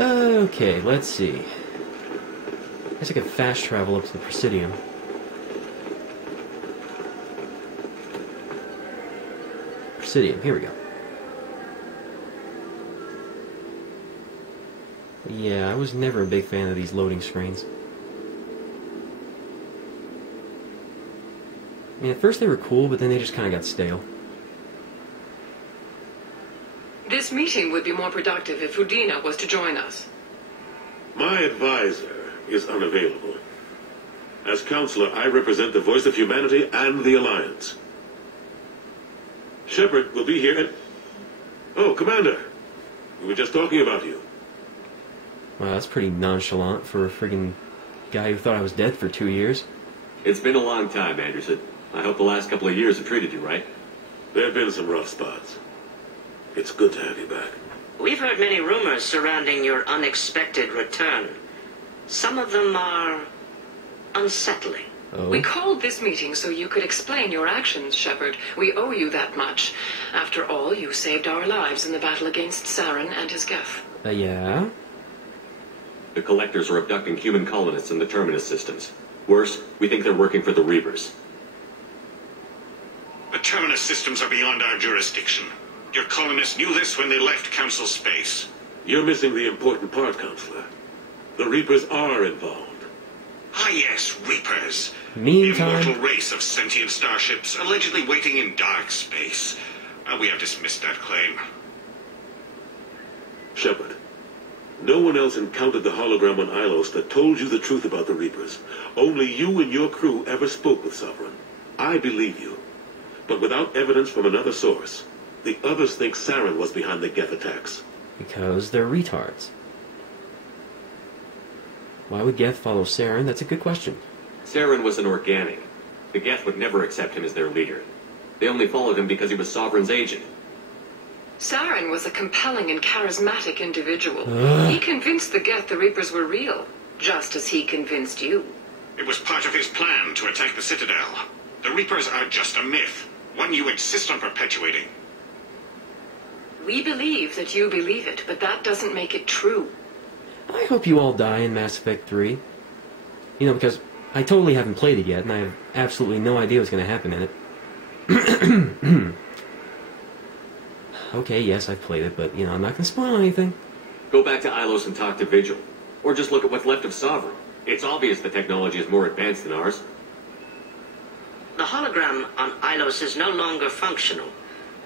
Okay, let's see. I guess I could fast travel up to the Presidium. Presidium, here we go. Yeah, I was never a big fan of these loading screens. I mean, at first they were cool, but then they just kind of got stale. This meeting would be more productive if Adina was to join us. My advisor is unavailable. As counselor, I represent the voice of humanity and the Alliance. Shepard will be here at... Oh, Commander! We were just talking about you. Wow, that's pretty nonchalant for a friggin' guy who thought I was dead for 2 years. It's been a long time, Anderson. I hope the last couple of years have treated you right. There have been some rough spots. It's good to have you back. We've heard many rumors surrounding your unexpected return. Some of them are unsettling. Oh. We called this meeting so you could explain your actions, Shepard. We owe you that much. After all, you saved our lives in the battle against Saren and his Geth. Yeah? The Collectors are abducting human colonists in the Terminus systems. Worse, we think they're working for the Reapers. The Terminus systems are beyond our jurisdiction. Your colonists knew this when they left Council space. You're missing the important part, Counselor. The Reapers are involved. Ah yes, Reapers. Meantime... The immortal race of sentient starships allegedly waiting in dark space. We have dismissed that claim. Shepard, no one else encountered the hologram on Ilos that told you the truth about the Reapers. Only you and your crew ever spoke with Sovereign. I believe you. But without evidence from another source, the others think Saren was behind the Geth attacks. Because they're retards. Why would Geth follow Saren? That's a good question. Saren was an organic. The Geth would never accept him as their leader. They only followed him because he was Sovereign's agent. Saren was a compelling and charismatic individual. He convinced the Geth the Reapers were real, just as he convinced you. It was part of his plan to attack the Citadel. The Reapers are just a myth, one you insist on perpetuating. We believe that you believe it, but that doesn't make it true. I hope you all die in Mass Effect 3. You know, because I totally haven't played it yet, and I have absolutely no idea what's going to happen in it. Okay, yes, I've played it, but, you know, I'm not going to spoil anything. Go back to Ilos and talk to Vigil. Or just look at what's left of Sovereign. It's obvious the technology is more advanced than ours. The hologram on Ilos is no longer functional,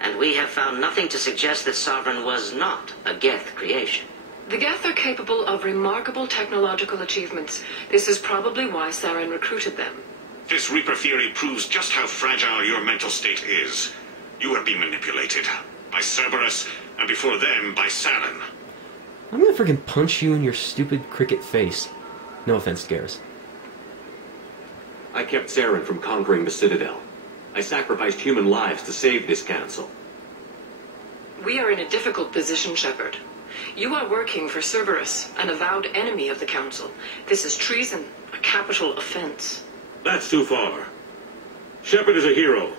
and we have found nothing to suggest that Sovereign was not a Geth creation. The Geth are capable of remarkable technological achievements. This is probably why Saren recruited them. This Reaper theory proves just how fragile your mental state is. You have been manipulated. By Cerberus, and before them, by Saren. I'm gonna freaking punch you in your stupid cricket face. No offense, Garrus. I kept Saren from conquering the Citadel. I sacrificed human lives to save this council. We are in a difficult position, Shepard. You are working for Cerberus, an avowed enemy of the Council. This is treason, a capital offense. That's too far. Shepard is a hero.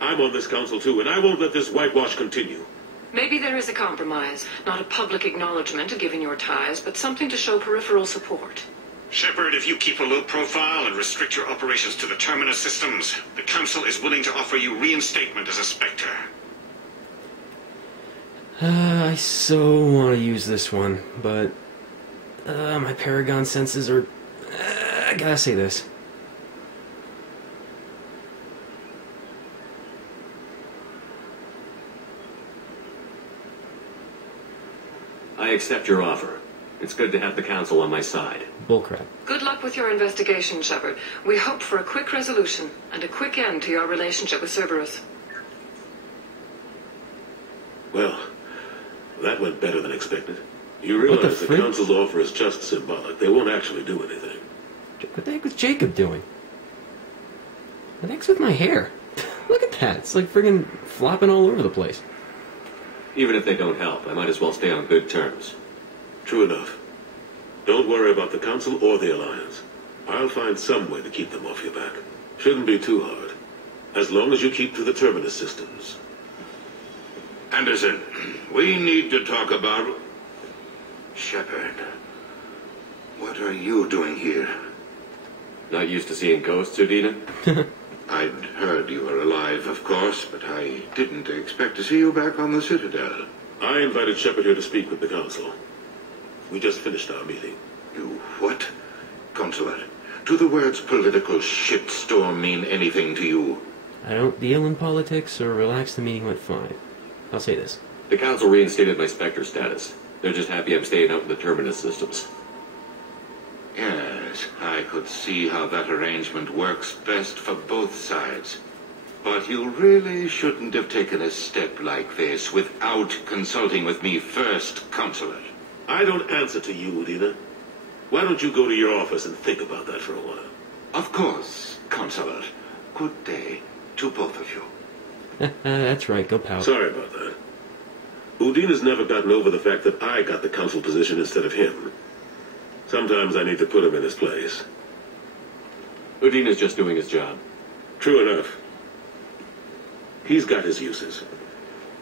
I'm on this council too, and I won't let this whitewash continue. Maybe there is a compromise, not a public acknowledgement given your ties, but something to show peripheral support. Shepard, if you keep a low profile and restrict your operations to the Terminus systems, the Council is willing to offer you reinstatement as a Spectre. I so want to use this one, but my Paragon senses are... I gotta say this. I accept your offer. It's good to have the Council on my side. Bullcrap. Good luck with your investigation, Shepard. We hope for a quick resolution and a quick end to your relationship with Cerberus. Well, that went better than expected. You realize the Council's offer is just symbolic. They won't actually do anything. What the heck was Jacob doing? What the heck's with my hair? Look at that. It's like friggin' flopping all over the place. Even if they don't help, I might as well stay on good terms. True enough. Don't worry about the Council or the Alliance. I'll find some way to keep them off your back. Shouldn't be too hard. As long as you keep to the Terminus systems. Anderson, we need to talk about... Shepard, what are you doing here? Not used to seeing ghosts, Adina? I'd heard you were alive, of course, but I didn't expect to see you back on the Citadel. I invited Shepard here to speak with the Council. We just finished our meeting. You what? Consular, do the words political shitstorm mean anything to you? I don't deal in politics, so relax, the meeting went fine. I'll say this. The Council reinstated my Spectre status. They're just happy I'm staying out in the Terminus systems. Yes, I could see how that arrangement works best for both sides. But you really shouldn't have taken a step like this without consulting with me first, Consular. I don't answer to you, Adina. Why don't you go to your office and think about that for a while? Of course, Consular. Good day to both of you. That's right, go pal. Sorry about that. Udina's never gotten over the fact that I got the Council position instead of him. Sometimes I need to put him in his place. Udina's just doing his job. True enough. He's got his uses.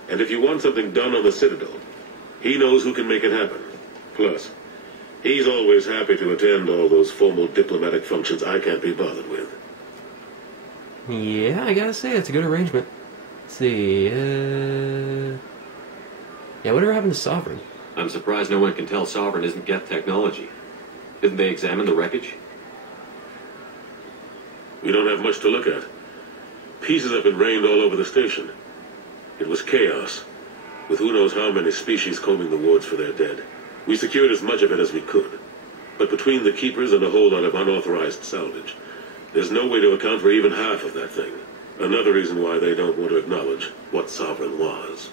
And if you want something done on the Citadel, he knows who can make it happen. Plus, he's always happy to attend all those formal diplomatic functions I can't be bothered with. Yeah, I gotta say, it's a good arrangement. Let's see, yeah, whatever happened to Sovereign? I'm surprised no one can tell Sovereign isn't Geth technology. Didn't they examine the wreckage? We don't have much to look at. Pieces have been rained all over the station. It was chaos, with who knows how many species combing the wards for their dead. We secured as much of it as we could. But between the Keepers and a whole lot of unauthorized salvage, there's no way to account for even half of that thing. Another reason why they don't want to acknowledge what Sovereign was.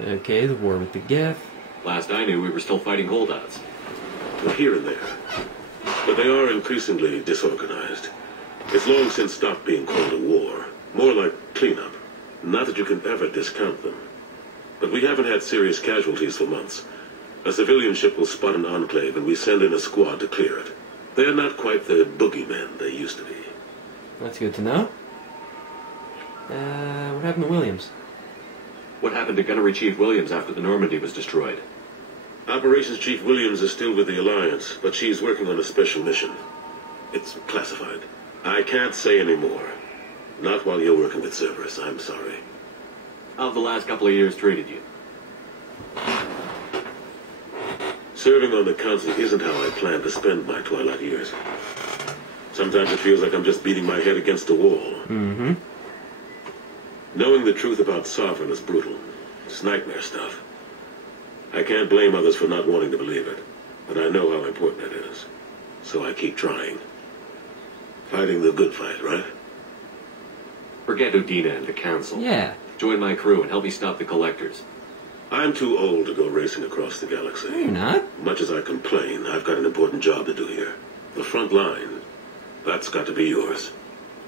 Okay, the war with the Geth. Last I knew, we were still fighting holdouts. Well, here and there. But they are increasingly disorganized. It's long since stopped being called a war. More like cleanup. Not that you can ever discount them. But we haven't had serious casualties for months. A civilian ship will spot an enclave and we send in a squad to clear it. They're not quite the boogeymen they used to be. That's good to know. What happened to Williams? What happened to Gunnery Chief Williams after the Normandy was destroyed? Operations Chief Williams is still with the Alliance, but she's working on a special mission. It's classified. I can't say any more. Not while you're working with Cerberus, I'm sorry. How have the last couple of years treated you? Serving on the Council isn't how I plan to spend my twilight years. Sometimes it feels like I'm just beating my head against a wall. Mm-hmm. Knowing the truth about Sovereign is brutal. It's nightmare stuff. I can't blame others for not wanting to believe it, but I know how important it is. So I keep trying. Fighting the good fight, right? Forget Adina and the Council. Yeah. Join my crew and help me stop the Collectors. I'm too old to go racing across the galaxy. No, you're not. Much as I complain, I've got an important job to do here. The front line. That's got to be yours.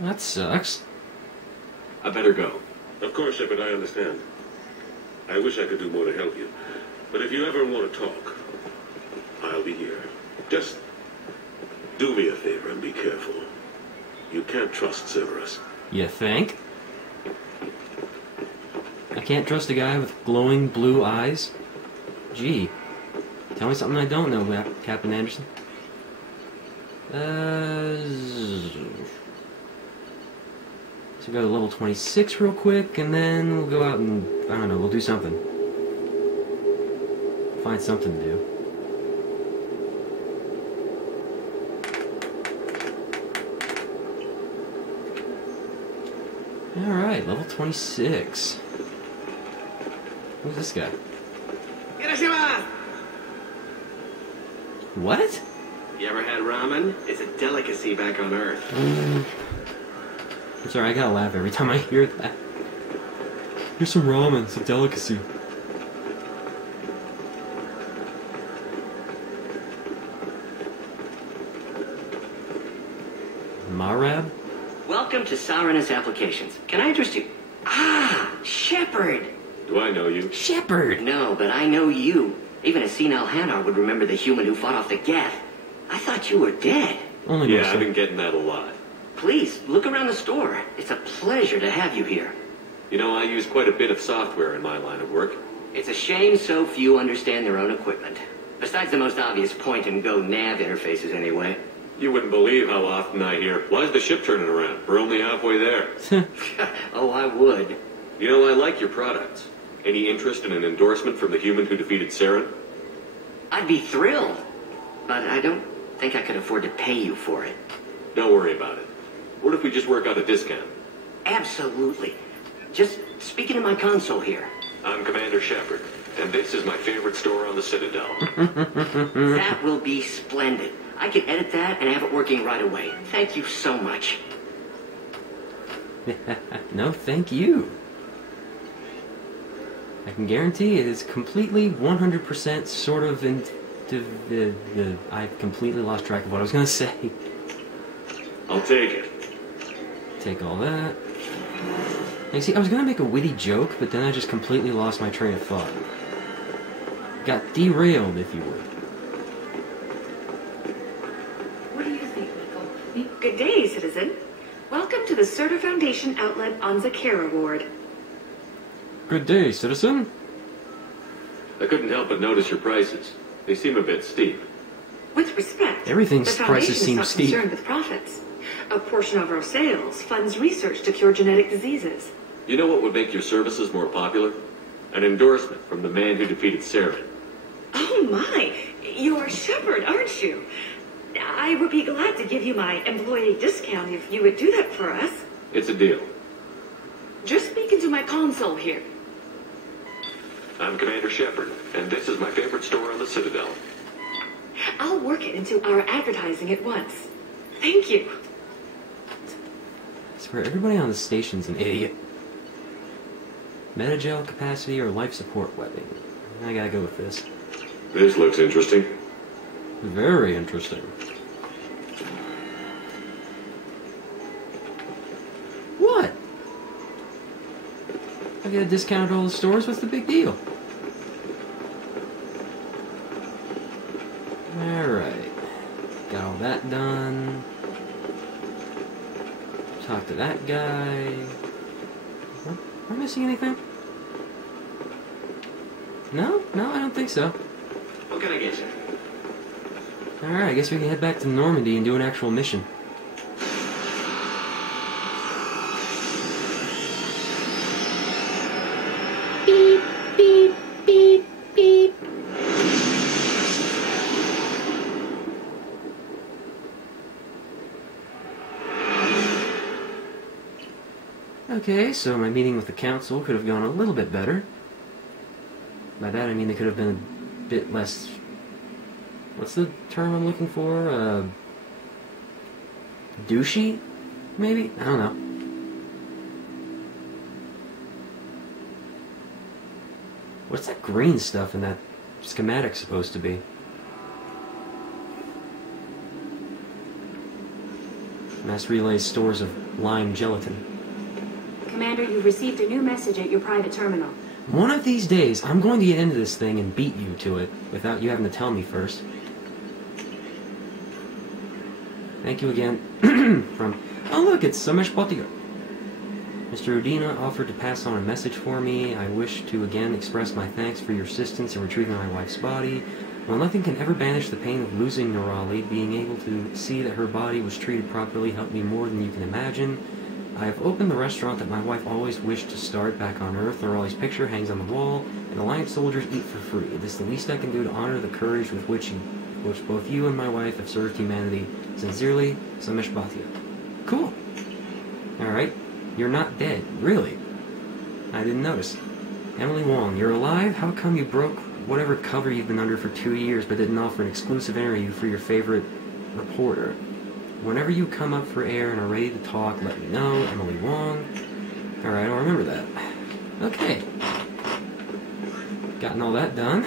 That sucks. I better go. Of course, Shepard, I understand. I wish I could do more to help you. But if you ever want to talk, I'll be here. Just do me a favor and be careful. You can't trust Cerberus. You think? I can't trust a guy with glowing blue eyes? Gee. Tell me something I don't know, Captain Anderson. So go to level 26 real quick, and then we'll go out and, I don't know, we'll do something. Find something to do. Alright, level 26. Who's this guy? What? You ever had ramen? It's a delicacy back on Earth. I'm sorry, I gotta laugh every time I hear that. Here's some ramen, it's a delicacy. Marab? Welcome to Serens Applications. Can I interest you? Ah, Shepard! Do I know you? Shepard! No, but I know you. Even a senile Hanar would remember the human who fought off the Geth. I thought you were dead. Only Yeah, mostly. I've been getting that a lot. Please, look around the store. It's a pleasure to have you here. You know, I use quite a bit of software in my line of work. It's a shame so few understand their own equipment. Besides the most obvious point-and-go nav interfaces, anyway. You wouldn't believe how often I hear, "Why is the ship turning around? We're only halfway there." Oh, I would. You know, I like your products. Any interest in an endorsement from the human who defeated Seren? I'd be thrilled. But I don't think I could afford to pay you for it. Don't worry about it. What if we just work out a discount? Absolutely. Just speaking to my console here. I'm Commander Shepard, and this is my favorite store on the Citadel. That will be splendid. I can edit that and have it working right away. Thank you so much. No, thank you. I can guarantee it is completely 100% sort of I completely lost track of what I was going to say. I'll take it. Take all that. You see, I was going to make a witty joke, but then I just completely lost my train of thought. Got derailed, if you would. What do you think, Mako? Good day, citizen. Welcome to the Serta Foundation Outlet on Zakera Ward. Good day, citizen. I couldn't help but notice your prices. They seem a bit steep. With respect, Everything's the prices Foundation seem is not steep. concerned with profits. A portion of our sales funds research to cure genetic diseases. You know what would make your services more popular? An endorsement from the man who defeated Seren. Oh my, you're Shepard, aren't you? I would be glad to give you my employee discount if you would do that for us. It's a deal. Just speak into my console here. I'm Commander Shepard, and this is my favorite store on the Citadel. I'll work it into our advertising at once. Thank you. I swear, everybody on the station's an idiot. Metagel Capacity or life support webbing. I gotta go with this. This looks interesting. Very interesting. What? I get a discount at all the stores? What's the big deal? Alright. Got all that done. Talk to that guy. Am I missing anything? No? No, I don't think so. What can I get you? Alright, I guess we can head back to Normandy and do an actual mission. Beep, beep, beep, beep. Okay, so my meeting with the council could have gone a little bit better. By that I mean they could have been a bit less... What's the term I'm looking for? Douchey? Maybe? I don't know. What's that green stuff in that schematic supposed to be? Mass relay stores of lime gelatin. Commander, you've received a new message at your private terminal. One of these days, I'm going to get into this thing and beat you to it, without you having to tell me first. Thank you again. From... Oh look, it's Samesh Bhatia. Mr. Adina offered to pass on a message for me. I wish to again express my thanks for your assistance in retrieving my wife's body. While nothing can ever banish the pain of losing Nerali, being able to see that her body was treated properly helped me more than you can imagine. I have opened the restaurant that my wife always wished to start back on Earth. Nerali's picture hangs on the wall, and Alliance soldiers eat for free. It is the least I can do to honor the courage with which both you and my wife have served humanity. Sincerely, Samesh Bhatia. Cool. Alright. You're not dead. Really? I didn't notice. Emily Wong, you're alive? How come you broke whatever cover you've been under for 2 years but didn't offer an exclusive interview for your favorite reporter? Whenever you come up for air and are ready to talk, let me know. Emily Wong. Alright, I'll remember that. Okay. Gotten all that done.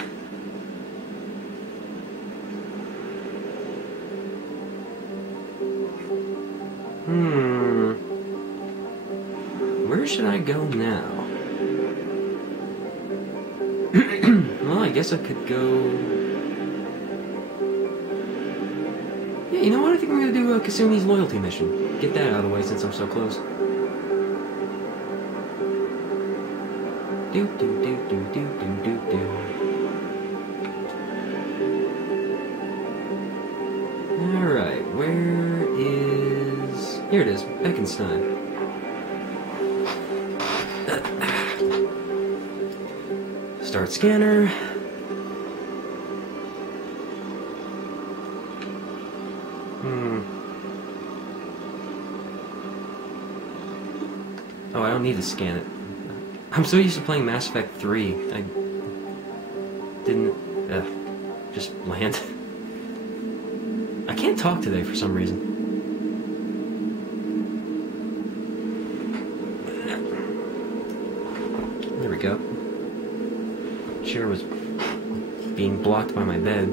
Where should I go now? Well, I guess I could go... Yeah, you know what? I think I'm going to do Kasumi's loyalty mission. Get that out of the way since I'm so close. Do do do do do do do do. Alright, where is... Here it is, Beckenstein. Start scanner. Oh, I don't need to scan it. I'm so used to playing Mass Effect 3. I didn't... just land. I can't talk today for some reason. There we go. Chair was being blocked by my bed.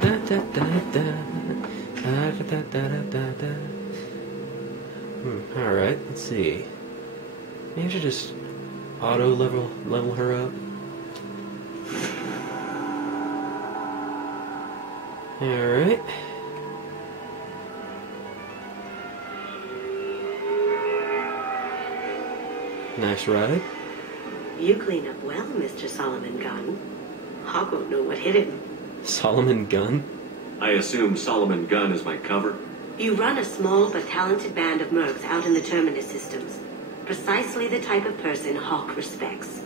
Da da da da. Da da da da da da. Alright, let's see. Maybe I should just auto level her up. Alright. Nice ride. You clean up well, Mr. Solomon Gunn. Hawk won't know what hit him. Solomon Gunn? I assume Solomon Gunn is my cover? You run a small but talented band of mercs out in the Terminus systems. Precisely the type of person Hawk respects.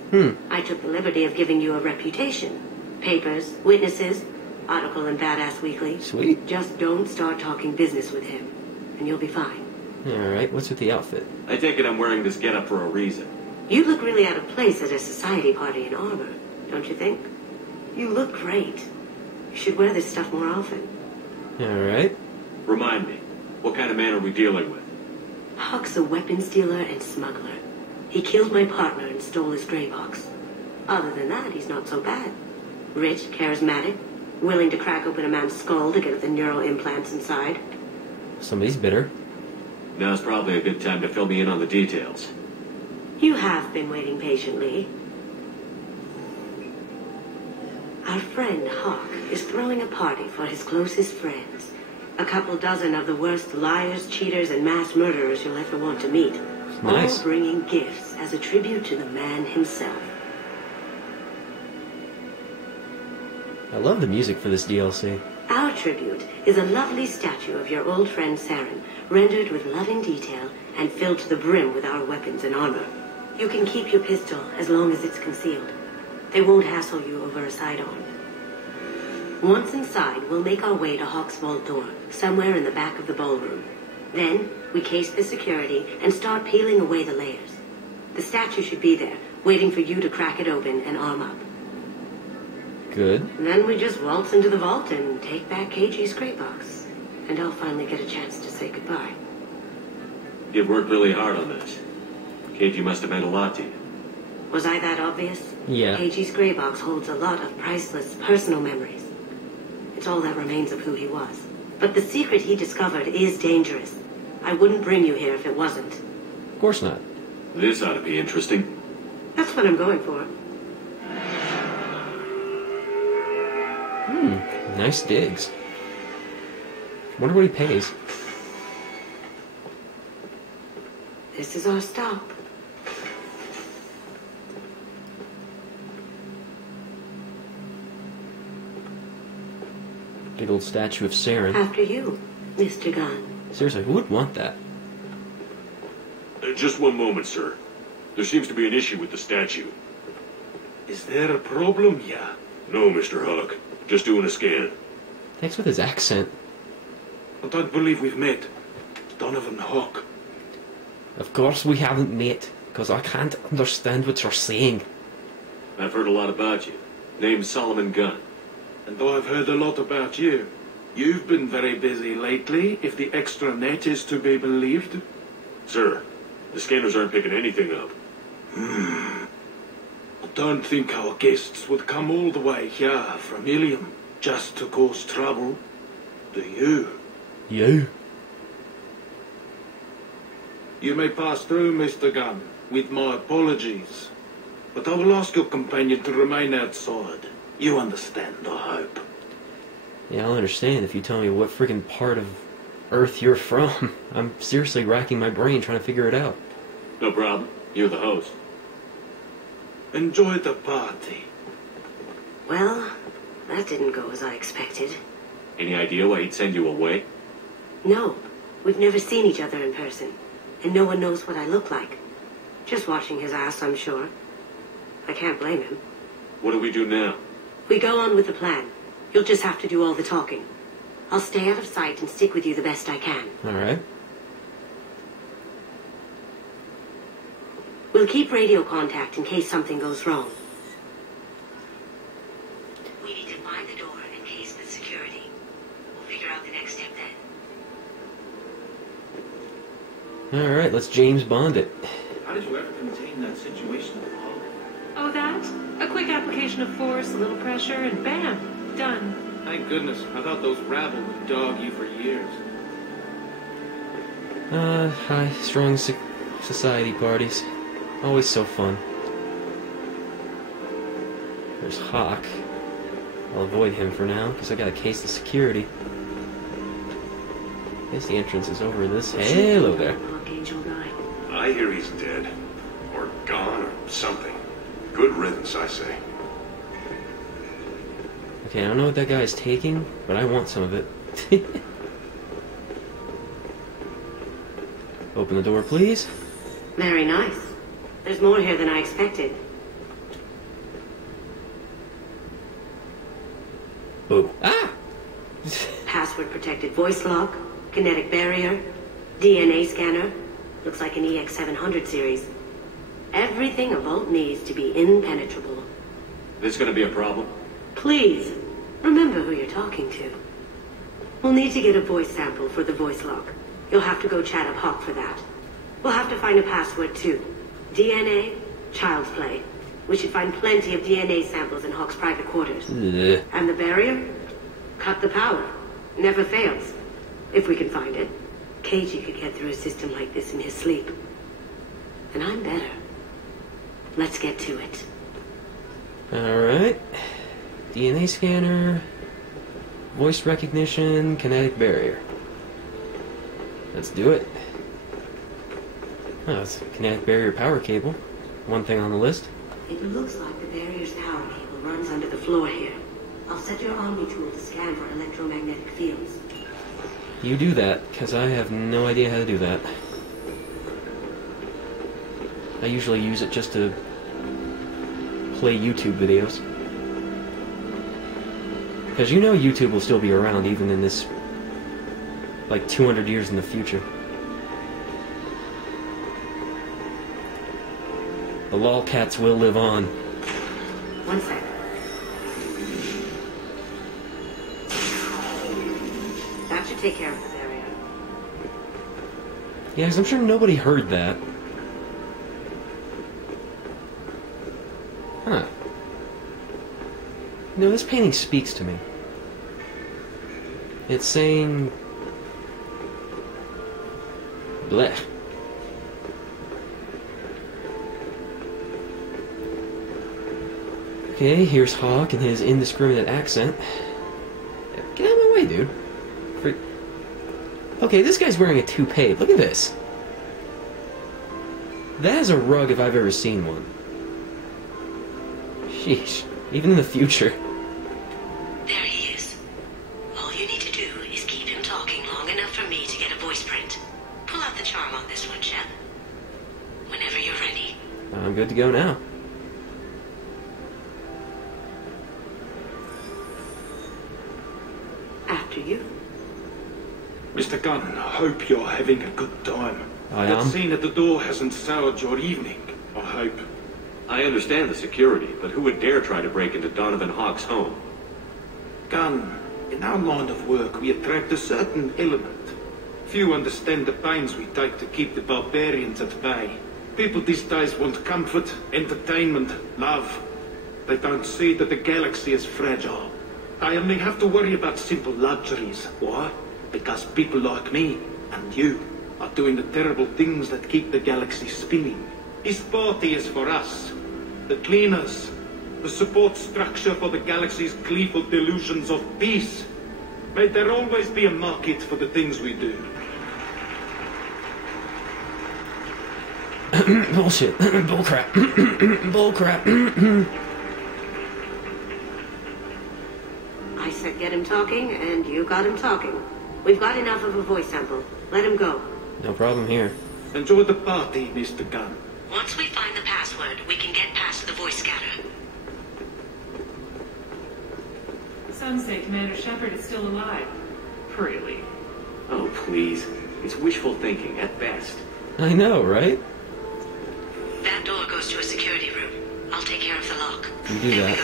I took the liberty of giving you a reputation. Papers, witnesses, article in Badass Weekly. Sweet. Just don't start talking business with him, and you'll be fine. Alright, what's with the outfit? I take it I'm wearing this getup for a reason. You look really out of place at a society party in armor, don't you think? You look great. You should wear this stuff more often. Alright. Remind me, what kind of man are we dealing with? Hawk's a weapons dealer and smuggler. He killed my partner and stole his gray box. Other than that, he's not so bad. Rich, charismatic, willing to crack open a man's skull to get at the neural implants inside. Somebody's bitter. Now's probably a good time to fill me in on the details. You have been waiting patiently. Our friend Hawk is throwing a party for his closest friends. A couple dozen of the worst liars, cheaters, and mass murderers you'll ever want to meet. Nice. All bringing gifts as a tribute to the man himself. I love the music for this DLC. Our tribute is a lovely statue of your old friend Saren, rendered with loving detail and filled to the brim with our weapons and armor. You can keep your pistol as long as it's concealed. They won't hassle you over a sidearm. Once inside, we'll make our way to Hawk's vault door, somewhere in the back of the ballroom. Then, we case the security and start peeling away the layers. The statue should be there, waiting for you to crack it open and arm up. Good. Then we just waltz into the vault and take back KG's crate box. And I'll finally get a chance to say goodbye. You've worked really hard on this. KG must have meant a lot to you. Was I that obvious? Yeah. KG's gray box holds a lot of priceless personal memories. It's all that remains of who he was. But the secret he discovered is dangerous. I wouldn't bring you here if it wasn't. Of course not. This ought to be interesting. That's what I'm going for. Nice digs. Wonder what he pays. This is our stop. Big old statue of Saren. After you, Mr. Gunn. Seriously, who would want that? Just one moment, sir. There seems to be an issue with the statue. Is there a problem here? No, Mr. Hawk. Just doing a scan. Thanks with his accent. I don't believe we've met. Donovan Hawk. Of course we haven't, mate, because I can't understand what you're saying. I've heard a lot about you. Name's Solomon Gunn. And I've heard a lot about you. You've been very busy lately, if the extra net is to be believed. Sir, the scanners aren't picking anything up. I don't think our guests would come all the way here from Ilium just to cause trouble. Do you? You? You may pass through, Mr. Gunn, with my apologies. But I will ask your companion to remain outside. You understand, I hope. Yeah, I'll understand if you tell me what freaking part of Earth you're from. I'm seriously racking my brain trying to figure it out. No problem. You're the host. Enjoy the party. Well, that didn't go as I expected. Any idea why he'd send you away? No, we've never seen each other in person, and no one knows what I look like. Just watching his ass, I'm sure. I can't blame him. What do we do now? We go on with the plan. You'll just have to do all the talking. I'll stay out of sight and stick with you the best I can. All right. We'll keep radio contact in case something goes wrong. We need to find the door and case the security. We'll figure out the next step then. All right, let's James Bond it. How did you ever contain that situation at all? Oh, that? A quick application of force, a little pressure, and bam, done. Thank goodness. I thought those rabble would dog you for years. High-strung society parties. Always so fun. There's Hawk. I'll avoid him for now, because I gotta case the security. I guess the entrance is over this. Hello there. I hear he's dead. Or gone, or something. Good riddance, I say. Okay, I don't know what that guy is taking, but I want some of it. Open the door, please. Very nice. There's more here than I expected. Boo. Ah! Password-protected voice lock, kinetic barrier, DNA scanner. Looks like an EX700 series. Everything a vault needs to be impenetrable. This gonna be a problem? Please, remember who you're talking to. We'll need to get a voice sample for the voice lock. You'll have to go chat up Hawk for that. We'll have to find a password too. DNA, child's play. We should find plenty of DNA samples in Hawk's private quarters. Ugh. And the barrier? Cut the power. Never fails. If we can find it. Keiji could get through a system like this in his sleep. And I'm better. Let's get to it. Alright. DNA scanner. Voice recognition. Kinetic barrier. Let's do it. Oh, it's a kinetic barrier power cable. One thing on the list. It looks like the barrier's power cable runs under the floor here. I'll set your Omni tool to scan for electromagnetic fields. You do that, because I have no idea how to do that. I usually use it just to play YouTube videos. Because you know YouTube will still be around even in this, like, 200 years in the future. The lolcats will live on. One sec. That should take care of the barrier. Yeah, 'cause I'm sure nobody heard that. Huh. No, this painting speaks to me. It's saying... blech. Okay, here's Hawk and his indiscriminate accent. Get out of my way, dude. Okay, this guy's wearing a toupee. Look at this. That is a rug if I've ever seen one. Sheesh. Even in the future. There he is. All you need to do is keep him talking long enough for me to get a voice print. Pull out the charm on this one, Shep. Whenever you're ready. I'm good to go now. After you. Mr. Gunn, I hope you're having a good time. I That am. scene at the door hasn't soured your evening, I hope. I understand the security, but who would dare try to break into Donovan Hawk's home? Gunn, in our line of work, we attract a certain element. Few understand the pains we take to keep the barbarians at bay. People these days want comfort, entertainment, love. They don't see that the galaxy is fragile. I only have to worry about simple luxuries. Why? Because people like me and you are doing the terrible things that keep the galaxy spinning. This party is for us, the cleaners, the support structure for the galaxy's gleeful delusions of peace. May there always be a market for the things we do. Bullshit. Bullcrap. Bullcrap. I said get him talking, and you got him talking. We've got enough of a voice sample. Let him go. No problem here. Enjoy the party, Mr. Gunn. Once we find the password, we can get past the voice scatter. Some say Commander Shepard is still alive. Really? Oh, please. It's wishful thinking, at best. I know, right? That door goes to a security room. I'll take care of the lock. You do that.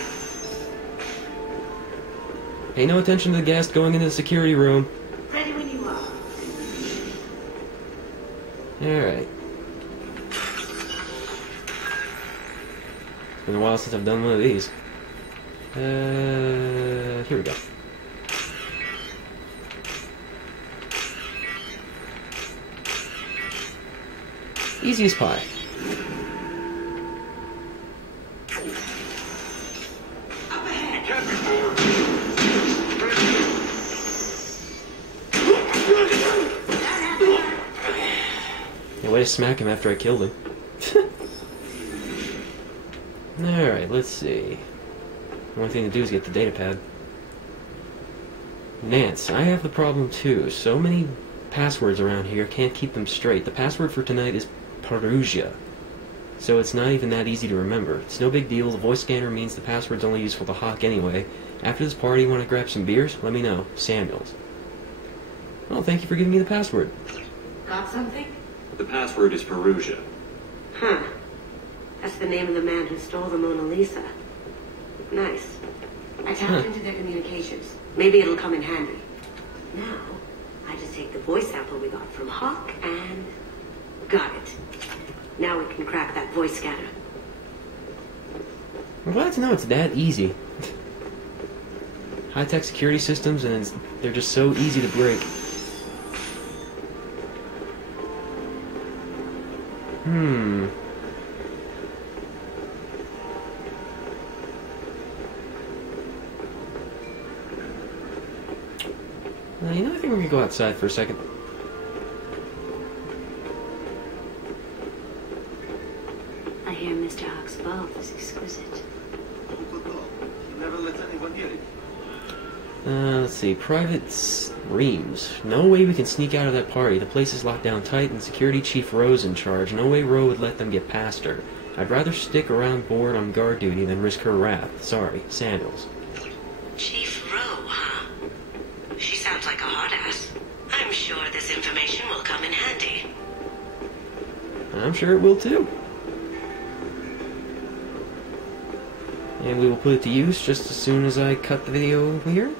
Pay no attention to the guest going into the security room. Ready when you are. Alright. It's been a while since I've done one of these. Here we go. Easy as pie. Yeah, way to smack him after I killed him. Alright, let's see. The only thing to do is get the data pad. Nance, I have the problem too. So many passwords around here, can't keep them straight. The password for tonight is Perugia. So it's not even that easy to remember. It's no big deal, the voice scanner means the password's only useful to Hawk anyway. After this party, want to grab some beers? Let me know. Samuels. Oh, thank you for giving me the password. Got something? The password is Perugia. Huh. That's the name of the man who stole the Mona Lisa. Nice. I tapped into their communications. Maybe it'll come in handy. Now, I just take the voice sample we got from Hawk and... got it. Now we can crack that voice scatter. I'm glad to know it's that easy. High-tech security systems, and they're just so easy to break. You know, I think we're gonna go outside for a second. I hear Mr. Hawk's valve is exquisite. Never let anyone hear it. Let's see. Private Reams. No way we can sneak out of that party. The place is locked down tight and Security Chief Rowe's in charge. No way Rowe would let them get past her. I'd rather stick around board on guard duty than risk her wrath. Sorry. Sandals. Chief Rowe, huh? She sounds like a hard ass. I'm sure this information will come in handy. I'm sure it will too. And we will put it to use just as soon as I cut the video here.